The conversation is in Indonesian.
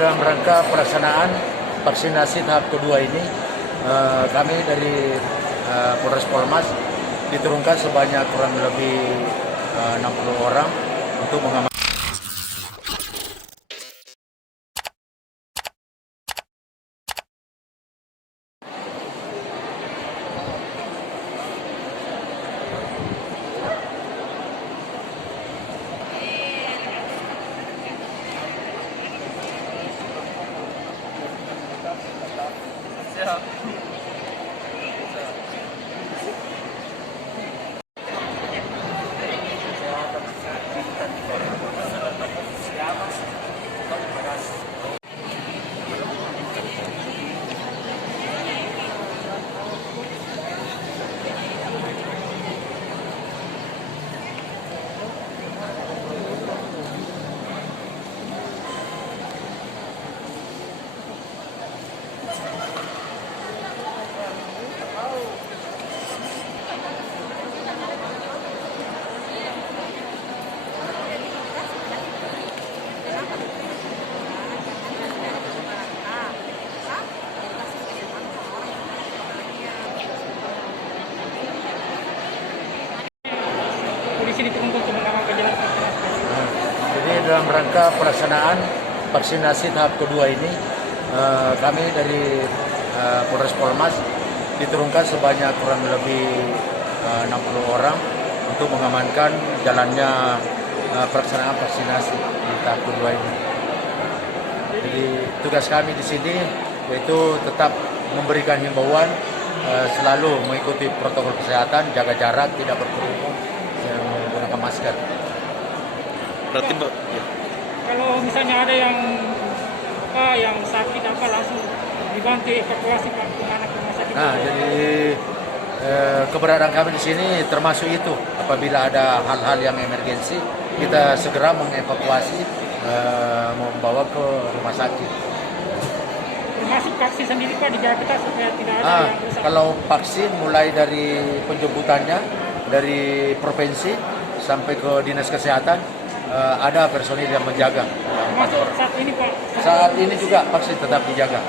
dalam rangka pelaksanaan vaksinasi tahap kedua ini, kami dari Polres Polmas diturunkan sebanyak kurang lebih 60 orang untuk mengamankan. Polisi diturunkan untuk mengamankan jalan vaksinasi. Jadi dalam rangka pelaksanaan vaksinasi tahap kedua ini, kami dari Polres Polmas diturunkan sebanyak kurang lebih 60 orang untuk mengamankan jalannya pelaksanaan vaksinasi di tahap kedua ini. Jadi tugas kami di sini yaitu tetap memberikan himbauan, selalu mengikuti protokol kesehatan, jaga jarak, tidak berkerumun, menggunakan masker. Berarti Mbak, ya. Kalau misalnya ada yang sakit langsung dibantu evakuasi Pak kemana ke rumah sakit. Nah, jadi keberadaan kami di sini termasuk itu. Apabila ada hal-hal yang emergensi, kita segera mengevakuasi, membawa ke rumah sakit. Termasuk vaksin sendiri Pak dijaga ketat supaya tidak ada yang rusak. Kalau vaksin mulai dari penjemputannya dari provinsi sampai ke dinas kesehatan, ada personil yang menjaga. Termasuk saat ini Pak. Saat ini juga vaksin tetap dijaga.